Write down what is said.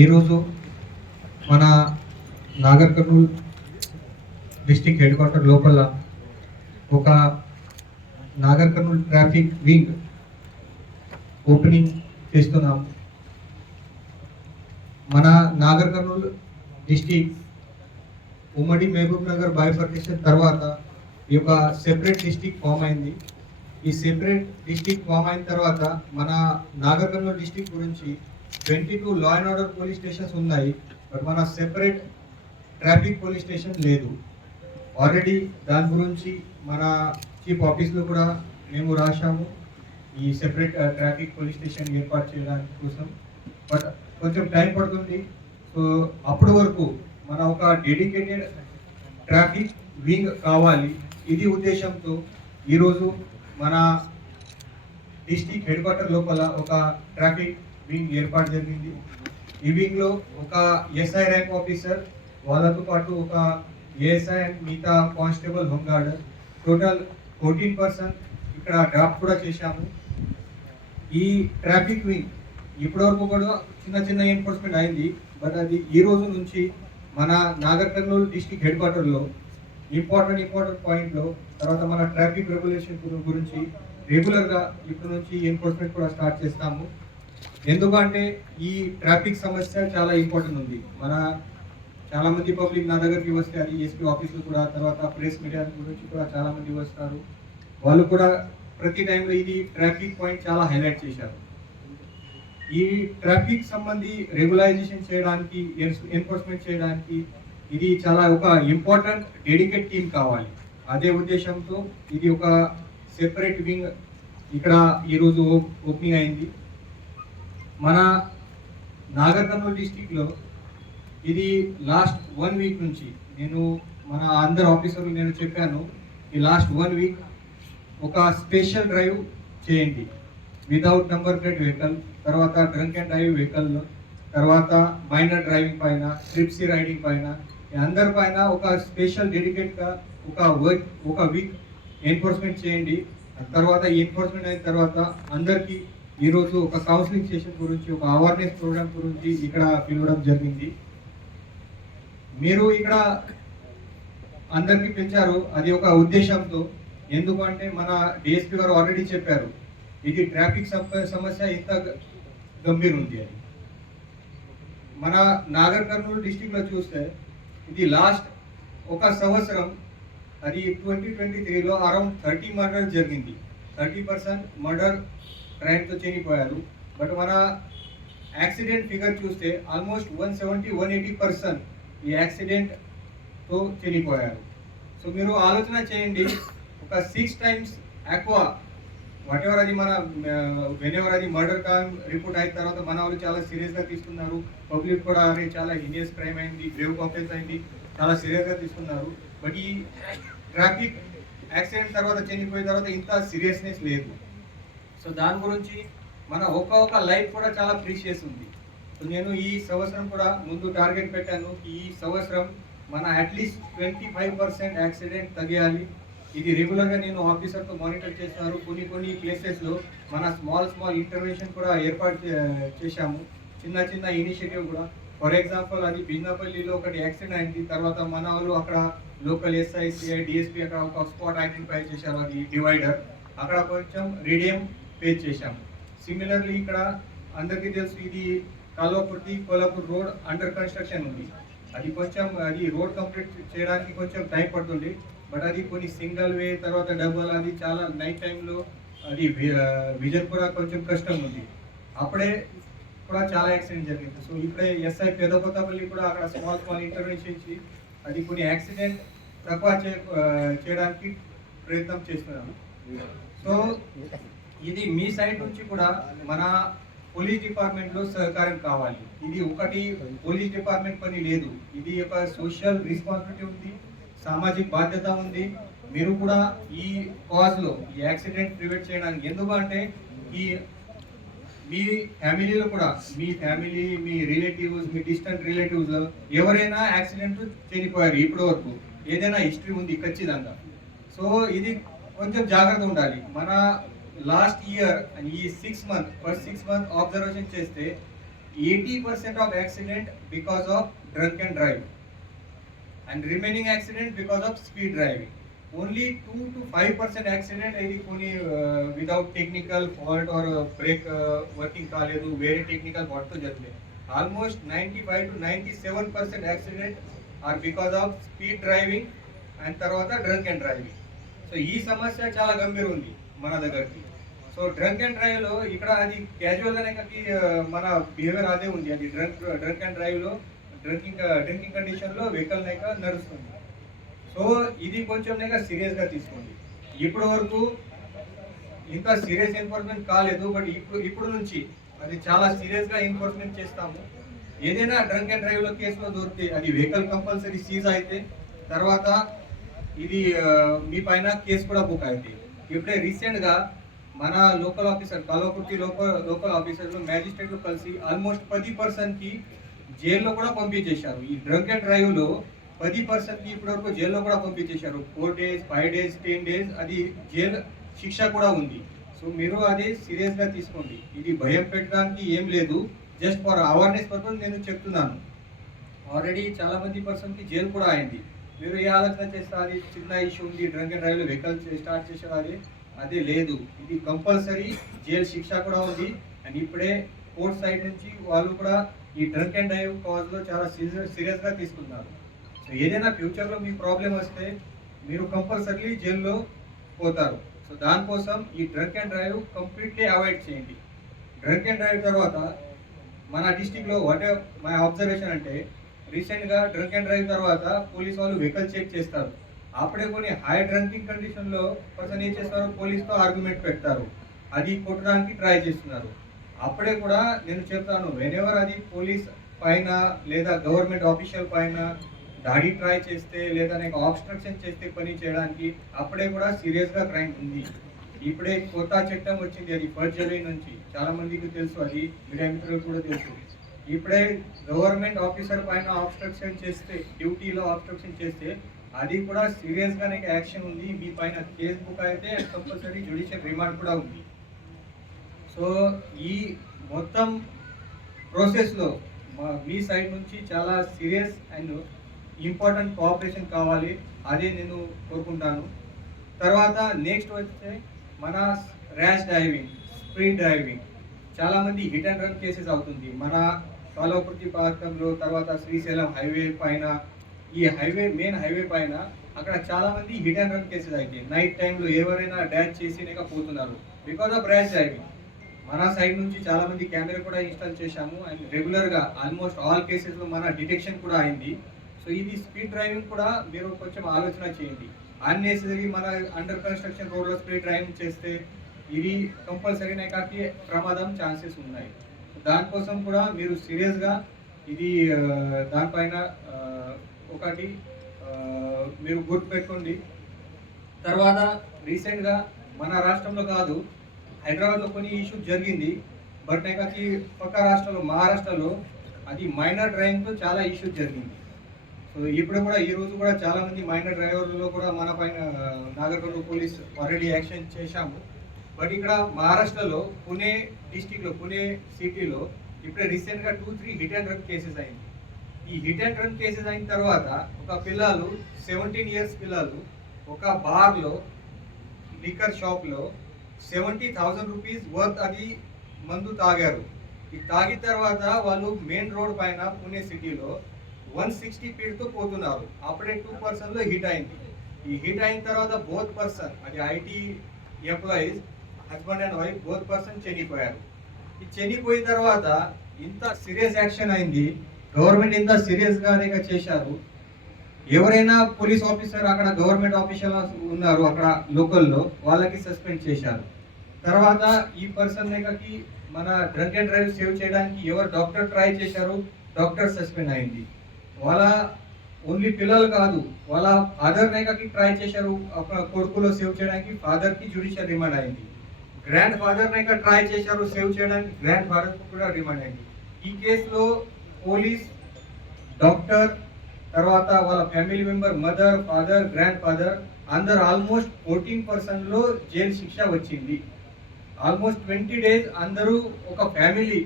ఈరోజు మన నాగర్కన్నూల్ district headquarter లోపల ఒక Nagar Kurnool traffic wing opening చేస్తున్నాం. మన నాగర్కన్నూల్ డిస్టిక్ ఉమ్మడి మహబూబ్ నగర్ బైఫర్కేషన్ తర్వాత ఈ యొక్క సెపరేట్ డిస్టిక్ ఫామ్ అయింది. ఈ సెపరేట్ డిస్టిక్ ఫామ్ అయిన తర్వాత మన నాగర్ డిస్టిక్ గురించి twenty two law and order police stations ఉన్నాయి బట్ మన సెపరేట్ ట్రాఫిక్ పోలీస్ స్టేషన్ లేదు. ఆల్రెడీ దాని గురించి మన చీఫ్ ఆఫీస్లో కూడా మేము రాశాము ఈ సెపరేట్ ట్రాఫిక్ పోలీస్ స్టేషన్ ఏర్పాటు చేయడానికి కోసం. బట్ కొంచెం టైం పడుతుంది. సో అప్పటి వరకు మన ఒక డెడికేటెడ్ ట్రాఫిక్ వింగ్ కావాలి. ఇది ఉద్దేశంతో ఈరోజు మన డిస్టిక్ హెడ్ క్వార్టర్ లోపల ఒక ట్రాఫిక్ వింగ్ ఏర్పాటు జరిగింది. ఈ వింగ్లో ఒక ఎస్ఐ ర్యాంక్ ఆఫీసర్ వాళ్ళతో పాటు ఒక ఏఎస్ఐ అండ్ మిగతా constable home guard total fourteen percent ఇక్కడ డ్రాప్ కూడా చేశాము. ఈ ట్రాఫిక్ వింగ్ ఇప్పటివరకు కూడా చిన్న చిన్న ఎన్ఫోర్స్మెంట్ అయింది. బట్ అది ఈ రోజు నుంచి మన నాగర్ కర్నూలు డిస్టిక్ హెడ్ క్వార్టర్లో ఇంపార్టెంట్ ఇంపార్టెంట్ పాయింట్లో తర్వాత మన ట్రాఫిక్ రెగ్యులేషన్ గురించి రెగ్యులర్గా ఇప్పటి నుంచి ఎన్ఫోర్స్మెంట్ కూడా స్టార్ట్ చేస్తాము. ఎందుకంటే ఈ ట్రాఫిక్ సమస్య చాలా ఇంపార్టెంట్ ఉంది. మన చాలామంది పబ్లిక్ నా దగ్గరికి వస్తే అది ఎస్పీ ఆఫీసులు కూడా తర్వాత ప్రెస్ మీడియా గురించి కూడా చాలామంది వస్తారు. వాళ్ళు కూడా ప్రతి టైంలో ఇది ట్రాఫిక్ పాయింట్ చాలా హైలైట్ చేశారు. ఈ ట్రాఫిక్ సంబంధి రెగ్యులైజేషన్ చేయడానికి ఎన్ఫోర్స్మెంట్ చేయడానికి ఇది చాలా ఒక ఇంపార్టెంట్ డెడికేట్ టీం కావాలి. అదే ఉద్దేశంతో ఇది ఒక సెపరేట్ వింగ్. ఇక్కడ ఈరోజు ఓపెనింగ్ అయింది. మన నాగర్ కర్నూలు డిస్టిక్లో ఇది లాస్ట్ వన్ వీక్ నుంచి నేను మన అందరు ఆఫీసర్లు నేను చెప్పాను ఈ లాస్ట్ వన్ వీక్ ఒక స్పెషల్ డ్రైవ్ చేయండి. వితౌట్ నెంబర్ ప్లేట్ వెహికల్ తర్వాత డ్రంక్ అండ్ డ్రైవ్ వెహికల్ తర్వాత మైనర్ డ్రైవింగ్ పైన ట్రిప్సీ రైడింగ్ పైన అందరి పైన ఒక స్పెషల్ డెడికేట్గా ఒక వర్క్ ఒక వీక్ ఎన్ఫోర్స్మెంట్ చేయండి. తర్వాత ఈ ఎన్ఫోర్స్మెంట్ అయిన తర్వాత అందరికీ ఈరోజు ఒక కౌన్సిలింగ్ సెషన్ గురించి ఒక అవేర్నెస్ ప్రోగ్రామ్ గురించి ఇక్కడ పిలవడం జరిగింది. మీరు ఇక్కడ అందరికీ పిలిచారు అది ఒక ఉద్దేశంతో. ఎందుకంటే మన డిఎస్పీ గారు ఆల్రెడీ చెప్పారు ఇది ట్రాఫిక్ సమస్య ఇంత గంభీరం గంభీర్ ఉంది అని. మన నాగర్ కర్నూలు డిస్టిక్లో చూస్తే ఇది లాస్ట్ ఒక సంవత్సరం అది ట్వంటీ ట్వంటీ త్రీలో అరౌండ్ థర్టీ మర్డర్ జరిగింది. థర్టీ పర్సెంట్ మర్డర్ క్రైమ్తో చనిపోయారు బట్ మన యాక్సిడెంట్ ఫిగర్ చూస్తే almost one seventy one eighty percent ఈ యాక్సిడెంట్తో చనిపోయారు సో మీరు ఆలోచన చేయండి ఒక సిక్స్ టైమ్స్ ఎక్కువ వాట్ ఎవర్ అది మన వెనెవర్ అది మర్డర్ క్రైమ్ రిపోర్ట్ అయిన తర్వాత మన వాళ్ళు చాలా సీరియస్గా తీసుకున్నారు. పబ్లిక్ కూడా అరే చాలా హీనియస్ క్రైమ్ అయింది గ్రేవ్ కాఫెన్స్ అయింది చాలా సీరియస్గా తీసుకున్నారు. బట్ ఈ ట్రాఫిక్ యాక్సిడెంట్ తర్వాత చనిపోయిన తర్వాత ఇంత సీరియస్నెస్ లేదు. సో దాని గురించి మన ఒక ఒక్క లైఫ్ కూడా చాలా ప్రీషియస్ ఉంది సో నేను ఈ సంవత్సరం కూడా ముందు టార్గెట్ పెట్టాను. ఈ సంవత్సరం మన at least twenty five percent accident తగ్గాలి. ఇది రెగ్యులర్గా నేను ఆఫీసర్తో మానిటర్ చేస్తున్నారు. కొన్ని కొన్ని ప్లేసెస్లో మన స్మాల్ స్మాల్ ఇంటర్వెన్షన్ కూడా ఏర్పాటు చే- చేశాము. చిన్న చిన్న ఇనిషియేటివ్ కూడా. ఫర్ ఎగ్జాంపుల్ అది బీనాపల్లిలో ఒకటి యాక్సిడెంట్ అయింది. తర్వాత మన వాళ్ళు అక్కడ లోకల్ ఎస్ఐ డిఎస్పీ అక్కడ ఒక స్పాట్ ఐడెంటిఫై చేశారు. అది డివైడర్ అక్కడ కొంచెం రేడియం పే చేశాము. సిమిలర్లీ ఇక్కడ అందరికీ తెలుసు ఇది Kalwakurthy Kolhapur road under construction ఉంది. అది కొంచెం అది రోడ్ కంప్లీట్ చేయడానికి కొంచెం టైం పడుతుంది. బట్ అది కొన్ని సింగల్ వే తర్వాత డబుల్ అది చాలా నైట్ టైంలో అది విజన్ కూడా కొంచెం కష్టం ఉంది. అప్పుడే కూడా చాలా యాక్సిడెంట్ జరిగింది. సో ఇప్పుడే ఎస్ఐ పెదకొత్తపల్లి కూడా అక్కడ స్మాల్ స్మాల్ ఇంటర్వెన్షన్ ఇచ్చి అది కొన్ని యాక్సిడెంట్ తక్కువ చే- చేయడానికి ప్రయత్నం చేస్తున్నాను సో ఇది మీ సైడ్ నుంచి కూడా మన పోలీస్ డిపార్ట్మెంట్లో సహకారం కావాలి. ఇది ఒకటి పోలీస్ డిపార్ట్మెంట్ పని లేదు. ఇది ఒక సోషల్ రెస్పాన్సిబిలిటీ ఉంది సామాజిక బాధ్యత ఉంది. మీరు కూడా ఈ కాజ్లో ఈ యాక్సిడెంట్ ప్రివెంట్ చేయడానికి ఎందుకంటే ఈ మీ ఫ్యామిలీలో కూడా మీ ఫ్యామిలీ మీ రిలేటివ్స్ మీ డిస్టెంట్ రిలేటివ్స్ ఎవరైనా యాక్సిడెంట్ చనిపోయారు ఇప్పటి వరకు. ఏదైనా హిస్టరీ ఉంది ఖచ్చితంగా. సో ఇది కొంచెం జాగ్రత్త ఉండాలి. మన లాస్ట్ ఇయర్ ఈ six month first six month observation చేస్తే eighty percent of accident because of drunk and drive and remaining accident because of speed driving only two to five percent accident ఇది కొన్ని without technical fault or brake working కాలేదు. వేరే technical ఫాల్ట్తో జరిగింది almost ninety five to ninety seven percent accident are because of speed driving and తర్వాత drunk and driving so ఈ సమస్య చాలా గంభీర ఉంది మన దగ్గరికి. సో డ్రంక్ అండ్ డ్రైవ్లో ఇక్కడ అది క్యాజువల్ గానే మన బిహేవియర్ అదే ఉంది. అది డ్రంక్ డ్రంక్ అండ్ డ్రైవ్లో డ్రింకింగ్ డ్రింకింగ్ కండిషన్లో వెహికల్ నైక నడుస్తుంది. సో ఇది కొంచెం నైక సీరియస్గా తీసుకోండి. ఇప్పటి వరకు ఇంకా సీరియస్ ఎన్ఫోర్స్మెంట్ కాలేదు బట్ ఇప్పుడు ఇప్పుడు నుంచి అది చాలా సీరియస్గా ఎన్ఫోర్స్మెంట్ చేస్తాము. ఏదైనా డ్రంక్ అండ్ డ్రైవ్లో కేసులో దొరికితే అది వెహికల్ కంపల్సరీ సీజ్ అయితే తర్వాత ఇది మీ పైన కేసు కూడా బుక్ అయింది ఇప్పుడే రీసెంట్గా మన local officer Kalwakurthy local local ఆఫీసర్లు మ్యాజిస్ట్రేట్లు కలిసి ఆల్మోస్ట్ పది పర్సెంట్కి జైల్లో కూడా పంపించేశారు. ఈ డ్రంక్ అండ్ డ్రైవ్లో పది పర్సెంట్కి ఇప్పటివరకు జైల్లో కూడా పంపించేశారు. Four days five days ten days అది జైలు శిక్ష కూడా ఉంది. సో మీరు అది సీరియస్గా తీసుకోండి. ఇది భయం పెట్టడానికి ఏం లేదు. జస్ట్ ఫర్ అవేర్నెస్ పర్పస్ నేను చెప్తున్నాను. ఆల్రెడీ చాలా మంది జైలు కూడా అయింది. మీరు ఏ ఆలోచన చేస్తారు అది చిన్న ఇష్యూ ఉంది డ్రంక్ అండ్ డ్రైవ్లో వెహికల్ స్టార్ట్ చేశారు అది. అది లేదు. ఇది కంపల్సరీ జైలు శిక్ష కూడా ఉంది. అండ్ ఇప్పుడే కోర్ట్ సైడ్ నుంచి వాళ్ళు కూడా ఈ డ్రంక్ అండ్ డ్రైవ్ కాజ్లో చాలా సీరియస్ సీరియస్గా తీసుకున్నారు. సో ఏదైనా ఫ్యూచర్లో మీ ప్రాబ్లం వస్తే మీరు కంపల్సరీ జైల్లో పోతారు. సో దానికోసం ఈ drunk and drive completely avoid చేయండి. డ్రంక్ అండ్ డ్రైవ్ తర్వాత మన డిస్టిక్లో వాట్ మై అబ్జర్వేషన్ అంటే రీసెంట్గా డ్రంక్ అండ్ డ్రైవ్ తర్వాత పోలీస్ వాళ్ళు వెహికల్ చెక్ చేస్తారు. అప్పుడే కొన్ని హై డ్రంకింగ్ కండిషన్లో పర్సన్ ఏం చేస్తారు? పోలీస్తో ఆర్గ్యుమెంట్ పెడతారు. అది కొట్టడానికి ట్రై చేస్తున్నారు. అప్పుడే కూడా నేను చెప్తాను వెనెవర్ అది పోలీస్ పైన లేదా గవర్నమెంట్ ఆఫీషియల్ పైన దాడి ట్రై చేస్తే లేదా నీకు ఆబ్స్ట్రక్షన్ చేస్తే పని చేయడానికి అప్పుడే కూడా సీరియస్గా క్రైమ్ ఉంది. ఇప్పుడే కొత్త చట్టం వచ్చింది అది ఫస్ట్ జూలై నుంచి. చాలా మందికి తెలుసు అది మీడియా మిత్రులకు కూడా తెలుసు. ఇప్పుడే గవర్నమెంట్ ఆఫీసర్ పైన ఆబ్స్ట్రక్షన్ చేస్తే డ్యూటీలో ఆబ్స్ట్రక్షన్ చేస్తే అది కూడా సీరియస్గా నీకు యాక్షన్ ఉంది. మీ పైన కేసు బుక్ అయితే కంపల్సరీ జ్యుడిషియల్ రిమాండ్ కూడా ఉంది. సో ఈ మొత్తం ప్రాసెస్లో మా- మీ సైడ్ నుంచి చాలా సీరియస్ అండ్ ఇంపార్టెంట్ కోఆపరేషన్ కావాలి. అదే నేను కోరుకుంటాను. తర్వాత నెక్స్ట్ వచ్చే మన ర్యాష్ డ్రైవింగ్ స్ప్రీడ్ డ్రైవింగ్ చాలామంది హిట్ అండ్ రన్ కేసెస్ అవుతుంది. మన కాలవకుర్తి ప్రాంతంలో తర్వాత శ్రీశైలం హైవే పైన ఈ హైవే మెయిన్ హైవే పైన అక్కడ చాలా మంది హిట్ అండ్ రన్ కేసెస్ అయితే నైట్ టైంలో ఎవరైనా డ్యాష్ చేసి పోతున్నారు బికాస్ ఆఫ్ ర్యాష్ డ్రైవింగ్ మన సైడ్ నుంచి చాలా మంది కెమెరా కూడా ఇన్స్టాల్ చేశాము. అండ్ రెగ్యులర్గా ఆల్మోస్ట్ ఆల్ కేసెస్లో మన డిటెక్షన్ కూడా అయింది. సో ఇది స్పీడ్ డ్రైవింగ్ కూడా మీరు కొంచెం ఆలోచన చేయండి. అన్నెసరీ మన అండర్ కన్స్ట్రక్షన్ రోడ్లో స్పీడ్ డ్రైవింగ్ చేస్తే ఇది కంపల్సరీ కాకి ప్రమాదం ఛాన్సెస్ ఉన్నాయి. దానికోసం కూడా మీరు సీరియస్గా ఇది దానిపైన ఒకటి మీరు గుర్తు పెట్టుకోండి తర్వాత రీసెంట్గా మన రాష్ట్రంలో కాదు హైదరాబాద్లో కొన్ని ఇష్యూ జరిగింది. బట్ నాకు పక్క రాష్ట్రంలో మహారాష్ట్రలో అది మైనర్ డ్రైవింగ్తో చాలా ఇష్యూ జరిగింది. సో ఇప్పుడు కూడా ఈ రోజు కూడా చాలా మంది మైనర్ డ్రైవర్లలో కూడా మన పైన నాగర్కర్నూలు పోలీస్ ఆల్రెడీ యాక్షన్ చేశాము. బట్ ఇక్కడ మహారాష్ట్రలో పుణే డిస్టిక్లో పుణే సిటీలో ఇప్పుడే రీసెంట్గా two three hit and run cases అయింది. ఈ హిట్ అండ్ రన్ కేసెస్ అయిన తర్వాత ఒక పిల్లలు సెవెంటీన్ ఇయర్స్ పిల్లలు ఒక బార్లో లిక్కర్ షాప్లో సెవెంటీ థౌసండ్ రూపీస్ వర్త్ అది మందు తాగారు. ఇది తాగిన తర్వాత వాళ్ళు మెయిన్ రోడ్ పైన పుణే సిటీలో వన్ సిక్స్టీ ఫీట్తో పోతున్నారు. అప్పుడే టూ పర్సన్లో హిట్ అయింది. ఈ హిట్ అయిన తర్వాత బోత్ పర్సన్ అది IT employees husband and wife both person చనిపోయారు. ఈ చనిపోయిన తర్వాత ఇంత సీరియస్ యాక్షన్ అయింది. గవర్నమెంట్ ఇంత సీరియస్గానే చేశారు. ఎవరైనా పోలీస్ ఆఫీసర్ అక్కడ గవర్నమెంట్ ఆఫీసర్ ఉన్నారు అక్కడ లోకల్లో వాళ్ళకి సస్పెండ్ చేశారు. తర్వాత ఈ పర్సన్ దగ్గరికి మన డ్రంక్ అండ్ డ్రైవ్ సేవ్ చేయడానికి ఎవరు డాక్టర్ ట్రై చేశారు డాక్టర్ సస్పెండ్ అయింది. వాళ్ళ ఓన్లీ పిల్లలు కాదు వాళ్ళ ఫాదర్ నేకకి ట్రై చేశారు కొడుకులో సేవ్ చేయడానికి ఫాదర్కి జ్యుడిషియల్ రిమాండ్ అయింది. గ్రాండ్ ఫాదర్ నేక ట్రై చేశారు సేవ్ చేయడానికి గ్రాండ్ ఫాదర్ కూడా రిమాండ్ అయింది. ఈ కేసులో పోలీస్ డాక్టర్ తర్వాత వాళ్ళ family member mother father grandfather అందరు ఆల్మోస్ట్ ఫోర్టీన్ పర్సెంట్లో జైలు శిక్ష వచ్చింది. ఆల్మోస్ట్ ట్వంటీ డేస్ అందరూ ఒక ఫ్యామిలీ